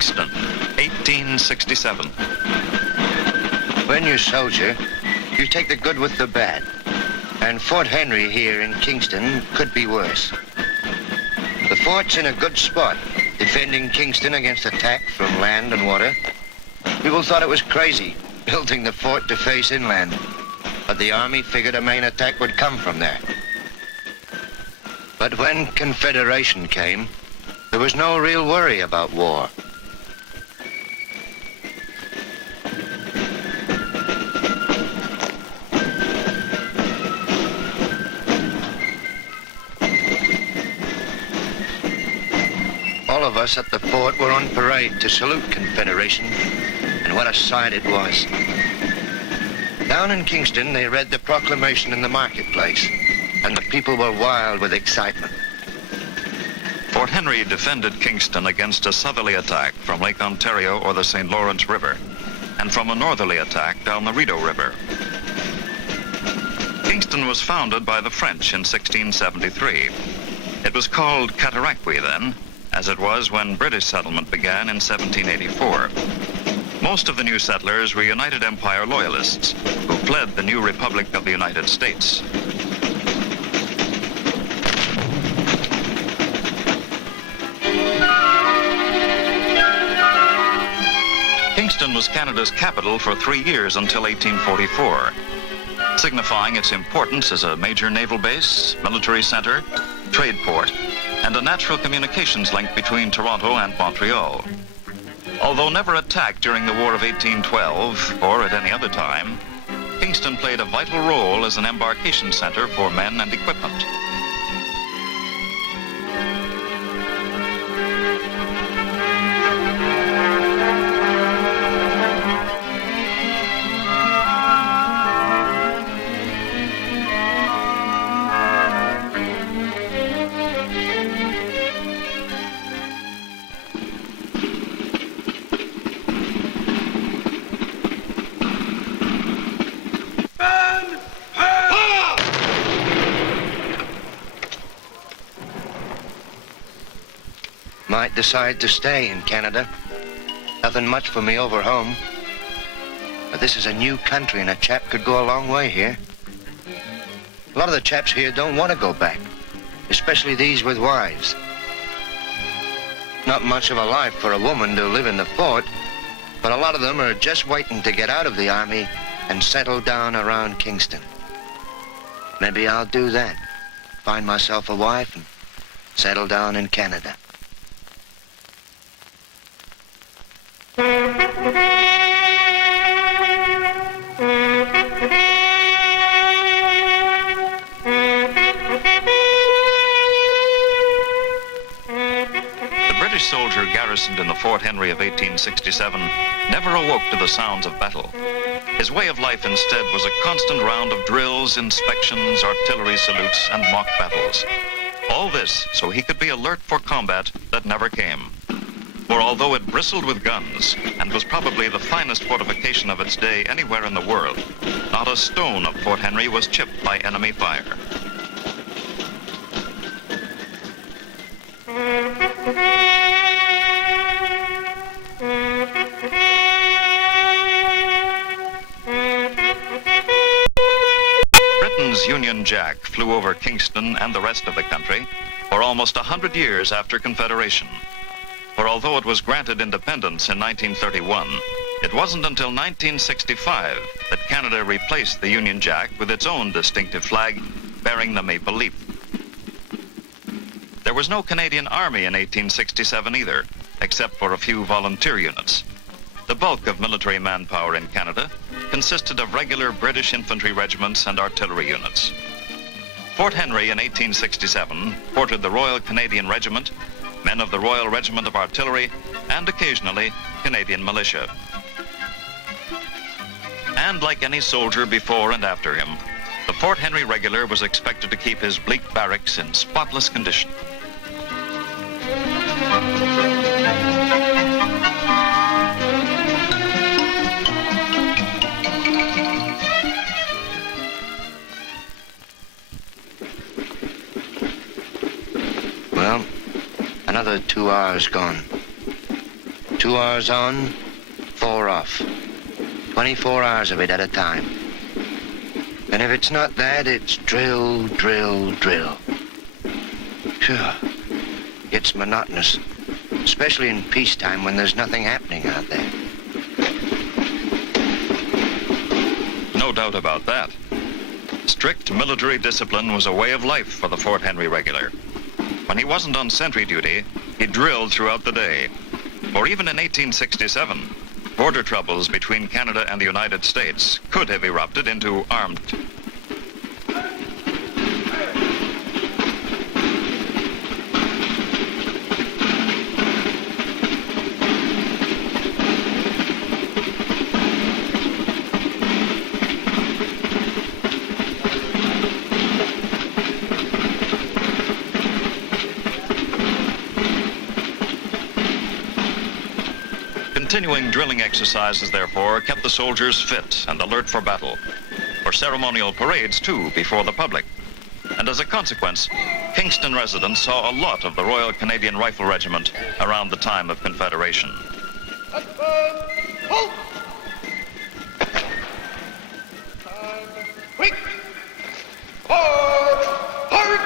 Kingston, 1867. When you're a soldier, you take the good with the bad. And Fort Henry here in Kingston could be worse. The fort's in a good spot, defending Kingston against attack from land and water. People thought it was crazy, building the fort to face inland. But the Army figured a main attack would come from there. But when Confederation came, there was no real worry about war. All of us at the fort were on parade to salute Confederation, and what a sight it was. Down in Kingston, they read the proclamation in the marketplace, and the people were wild with excitement. Fort Henry defended Kingston against a southerly attack from Lake Ontario or the St. Lawrence River, and from a northerly attack down the Rideau River. Kingston was founded by the French in 1673. It was called Cataraqui then, as it was when British settlement began in 1784. Most of the new settlers were United Empire loyalists who fled the new Republic of the United States. Kingston was Canada's capital for 3 years until 1844, signifying its importance as a major naval base, military center, trade port, and a natural communications link between Toronto and Montreal. Although never attacked during the War of 1812 or at any other time, Kingston played a vital role as an embarkation center for men and equipment. Might decide to stay in Canada. Nothing much for me over home. But this is a new country and a chap could go a long way here. A lot of the chaps here don't want to go back, especially these with wives. Not much of a life for a woman to live in the fort, but a lot of them are just waiting to get out of the Army and settle down around Kingston. Maybe I'll do that. Find myself a wife and settle down in Canada. Soldier garrisoned in the Fort Henry of 1867 never awoke to the sounds of battle. His way of life instead was a constant round of drills, inspections, artillery salutes, and mock battles. All this so he could be alert for combat that never came. For although it bristled with guns and was probably the finest fortification of its day anywhere in the world, not a stone of Fort Henry was chipped by enemy fire. Britain's Union Jack flew over Kingston and the rest of the country for almost 100 years after Confederation. For although it was granted independence in 1931, it wasn't until 1965 that Canada replaced the Union Jack with its own distinctive flag bearing the maple leaf. There was no Canadian Army in 1867 either, except for a few volunteer units. The bulk of military manpower in Canada consisted of regular British infantry regiments and artillery units. Fort Henry in 1867 ported the Royal Canadian Regiment, men of the Royal Regiment of Artillery, and occasionally Canadian militia. And like any soldier before and after him, the Fort Henry Regular was expected to keep his bleak barracks in spotless condition. Well, another 2 hours gone. 2 hours on, 4 off. 24 hours of it at a time. And if it's not that, it's drill, drill, drill. Sure. It's monotonous, especially in peacetime when there's nothing happening out there. No doubt about that. Strict military discipline was a way of life for the Fort Henry regular. When he wasn't on sentry duty, he drilled throughout the day. Or even in 1867, border troubles between Canada and the United States could have erupted into armed. Continuing drilling exercises, therefore, kept the soldiers fit and alert for battle, for ceremonial parades, too, before the public. And as a consequence, Kingston residents saw a lot of the Royal Canadian Rifle Regiment around the time of Confederation. Halt! Quick! Forward! Forward!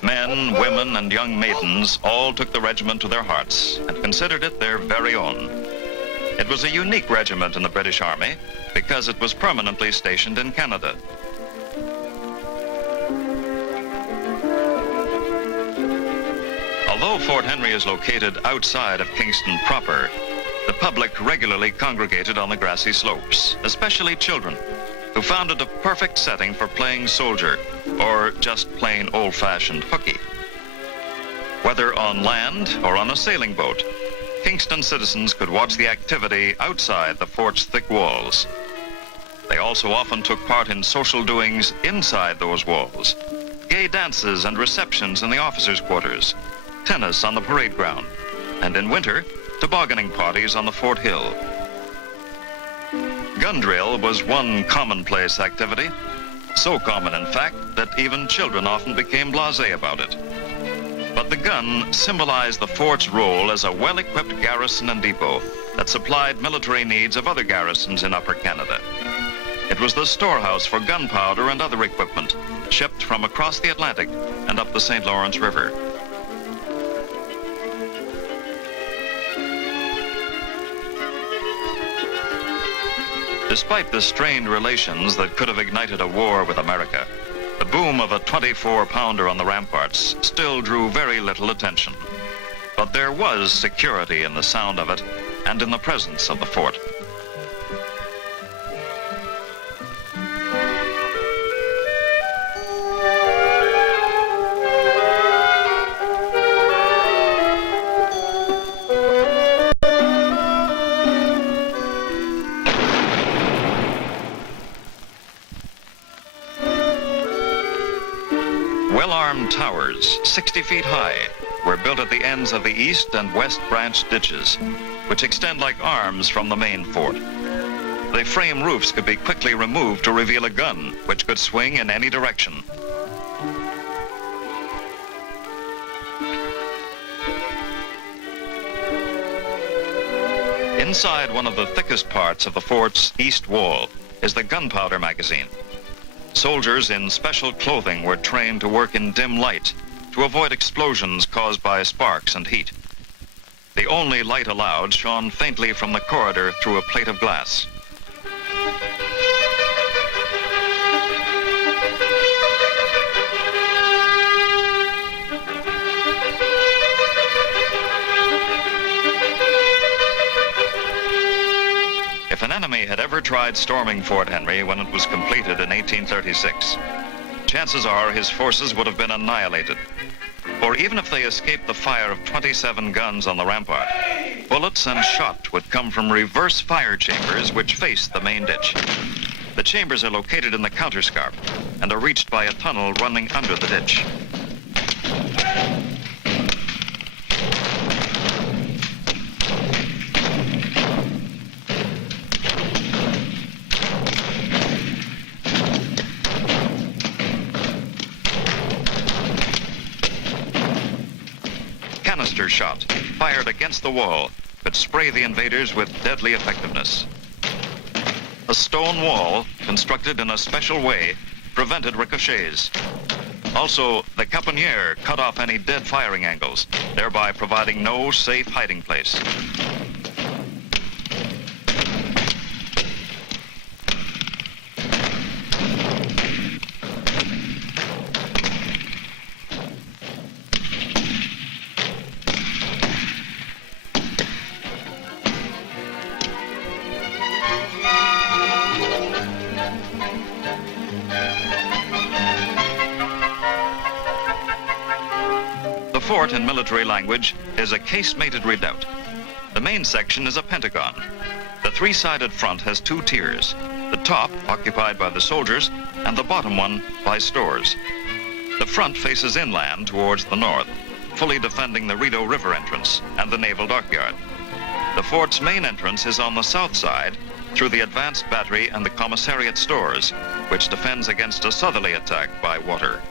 Men, women, and young maidens all took the regiment to their hearts and considered it their very own. It was a unique regiment in the British Army because it was permanently stationed in Canada. Although Fort Henry is located outside of Kingston proper, the public regularly congregated on the grassy slopes, especially children, who found it a perfect setting for playing soldier or just plain old-fashioned hooky. Whether on land or on a sailing boat, Kingston citizens could watch the activity outside the fort's thick walls. They also often took part in social doings inside those walls, gay dances and receptions in the officers' quarters, tennis on the parade ground, and in winter, tobogganing parties on the Fort Hill. Gun drill was one commonplace activity, so common, in fact, that even children often became blasé about it. But the gun symbolized the fort's role as a well-equipped garrison and depot that supplied military needs of other garrisons in Upper Canada. It was the storehouse for gunpowder and other equipment shipped from across the Atlantic and up the St. Lawrence River. Despite the strained relations that could have ignited a war with America, the boom of a 24-pounder on the ramparts still drew very little attention. But there was security in the sound of it and in the presence of the fort. Well-armed towers, 60 feet high, were built at the ends of the east and west branch ditches, which extend like arms from the main fort. The frame roofs could be quickly removed to reveal a gun, which could swing in any direction. Inside one of the thickest parts of the fort's east wall is the gunpowder magazine. Soldiers in special clothing were trained to work in dim light to avoid explosions caused by sparks and heat. The only light allowed shone faintly from the corridor through a plate of glass. If an enemy had ever tried storming Fort Henry when it was completed in 1836, chances are his forces would have been annihilated. Or even if they escaped the fire of 27 guns on the rampart, bullets and shot would come from reverse fire chambers which faced the main ditch. The chambers are located in the counterscarp and are reached by a tunnel running under the ditch. blaster shot, fired against the wall, could spray the invaders with deadly effectiveness. A stone wall, constructed in a special way, prevented ricochets. Also, the caponnière cut off any dead firing angles, thereby providing no safe hiding place. The fort, in military language, is a casemated redoubt. The main section is a pentagon. The three-sided front has two tiers, the top occupied by the soldiers and the bottom one by stores. The front faces inland towards the north, fully defending the Rideau River entrance and the naval dockyard. The fort's main entrance is on the south side through the advanced battery and the commissariat stores, which defends against a southerly attack by water.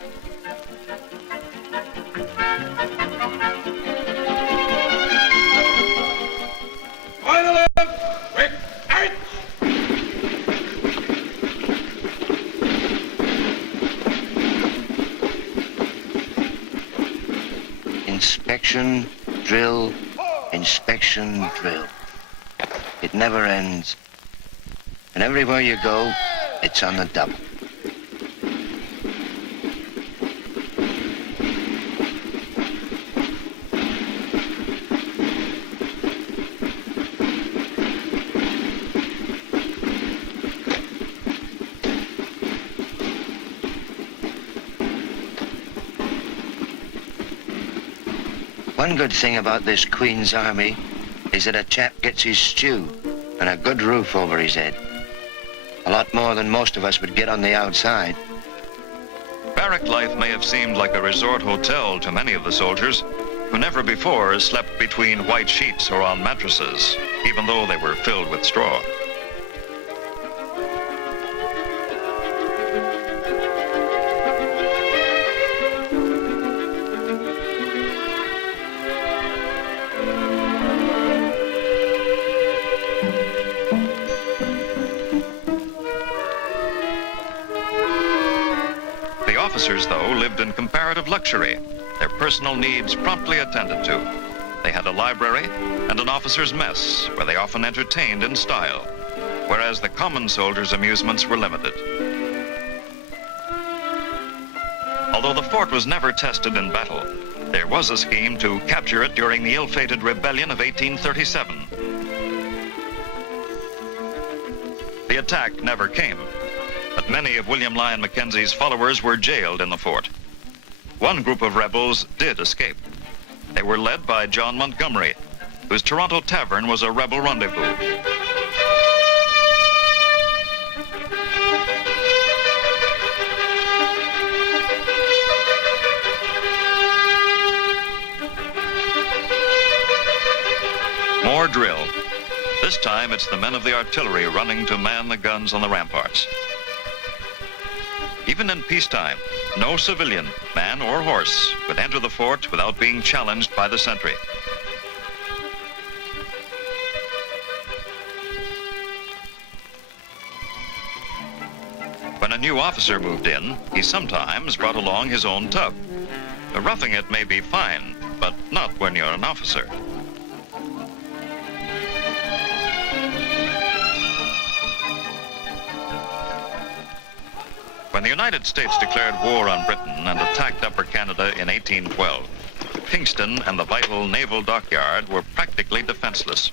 Inspection, drill, inspection, drill. It never ends. And everywhere you go, it's on the double. One good thing about this Queen's Army is that a chap gets his stew and a good roof over his head. A lot more than most of us would get on the outside. Barrack life may have seemed like a resort hotel to many of the soldiers, who never before slept between white sheets or on mattresses, even though they were filled with straw. Officers, though, lived in comparative luxury, their personal needs promptly attended to. They had a library and an officer's mess where they often entertained in style, whereas the common soldiers' amusements were limited. Although the fort was never tested in battle, there was a scheme to capture it during the ill-fated rebellion of 1837. The attack never came, but many of William Lyon Mackenzie's followers were jailed in the fort. One group of rebels did escape. They were led by John Montgomery, whose Toronto tavern was a rebel rendezvous. More drill. This time it's the men of the artillery running to man the guns on the ramparts. Even in peacetime, no civilian, man or horse, could enter the fort without being challenged by the sentry. When a new officer moved in, he sometimes brought along his own tub. Roughing it may be fine, but not when you're an officer. When the United States declared war on Britain and attacked Upper Canada in 1812, Kingston and the vital naval dockyard were practically defenseless.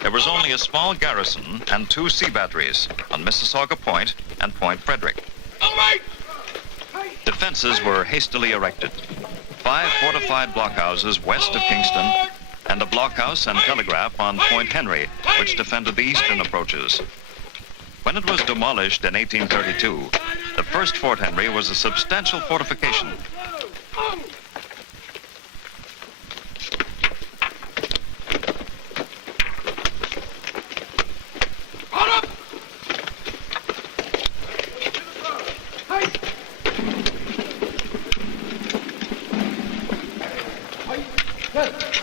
There was only a small garrison and 2 sea batteries on Mississauga Point and Point Frederick. Defenses were hastily erected. 5 fortified blockhouses west of Kingston and a blockhouse and telegraph on Point Henry, which defended the eastern approaches. When it was demolished in 1832, the first Fort Henry was a substantial fortification. Good.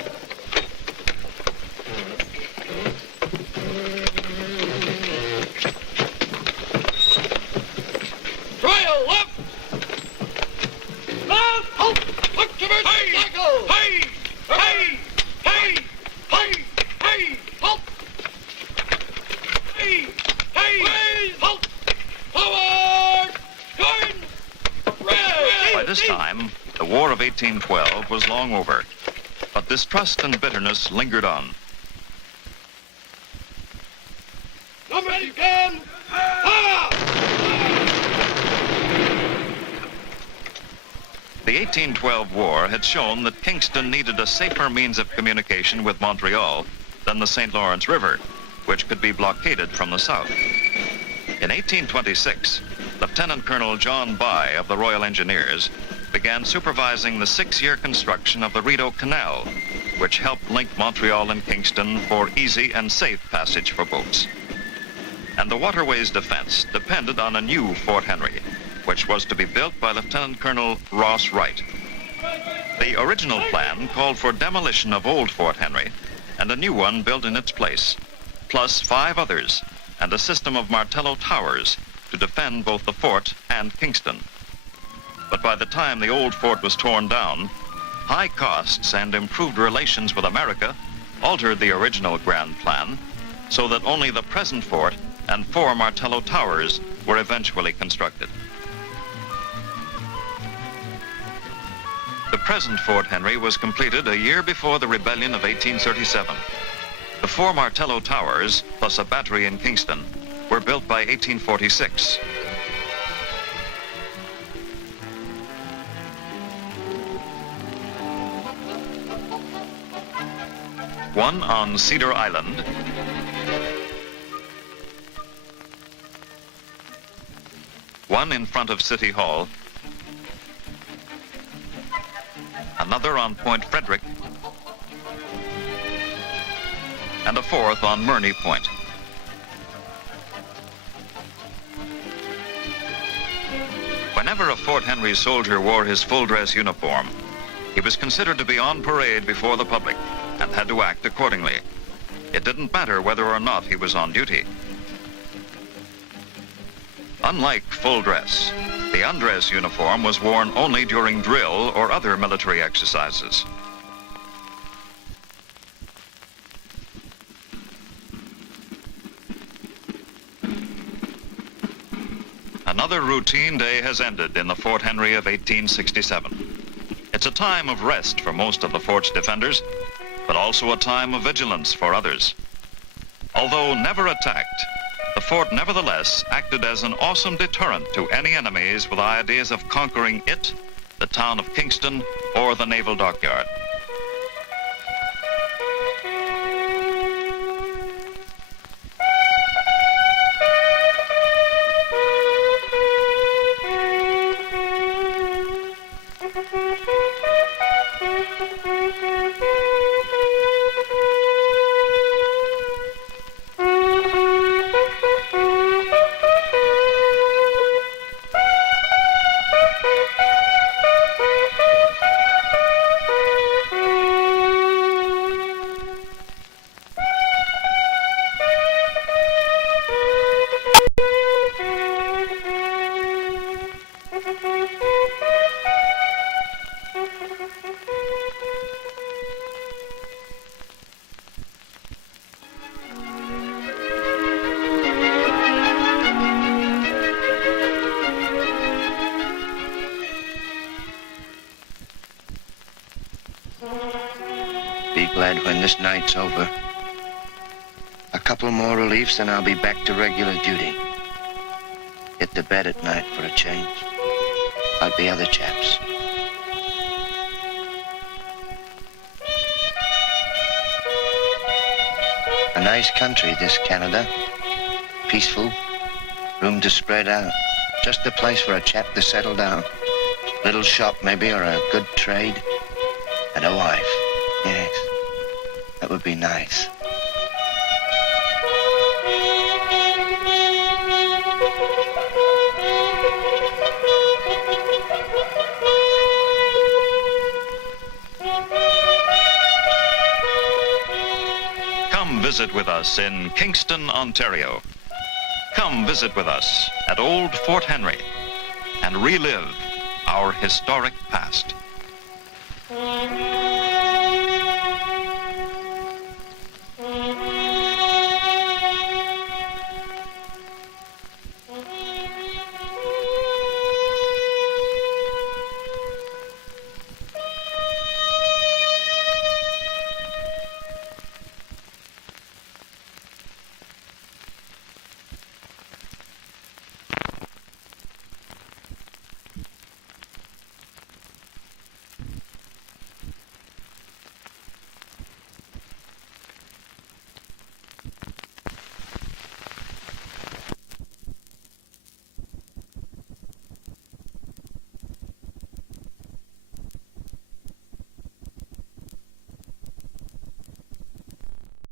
By this time, the War of 1812 was long over, but distrust and bitterness lingered on. American! Fire! The 1812 war had shown that Kingston needed a safer means of communication with Montreal than the St. Lawrence River, which could be blockaded from the south. In 1826, Lieutenant Colonel John By of the Royal Engineers began supervising the 6-year construction of the Rideau Canal, which helped link Montreal and Kingston for easy and safe passage for boats. And the waterway's defense depended on a new Fort Henry, which was to be built by Lieutenant Colonel Ross Wright. The original plan called for demolition of old Fort Henry and a new one built in its place, plus 5 others and a system of Martello towers to defend both the fort and Kingston. But by the time the old fort was torn down, high costs and improved relations with America altered the original grand plan so that only the present fort and 4 Martello towers were eventually constructed. The present Fort Henry was completed a year before the rebellion of 1837. The 4 Martello towers, plus a battery in Kingston, were built by 1846. One on Cedar Island, one in front of City Hall, another on Point Frederick, and a 4th on Murney Point. Whenever a Fort Henry soldier wore his full-dress uniform, he was considered to be on parade before the public and had to act accordingly. It didn't matter whether or not he was on duty. Unlike full dress, the undress uniform was worn only during drill or other military exercises. Another routine day has ended in the Fort Henry of 1867. It's a time of rest for most of the fort's defenders, but also a time of vigilance for others. Although never attacked, the fort nevertheless acted as an awesome deterrent to any enemies with ideas of conquering it, the town of Kingston, or the naval dockyard. Be glad when this night's over. A couple more reliefs and I'll be back to regular duty. Hit the bed at night for a change, like the other chaps. A nice country, this Canada. Peaceful, room to spread out. Just the place for a chap to settle down. Little shop maybe, or a good trade. And a wife. Yes, that would be nice. Come visit with us in Kingston, Ontario. Come visit with us at Old Fort Henry and relive our historic past.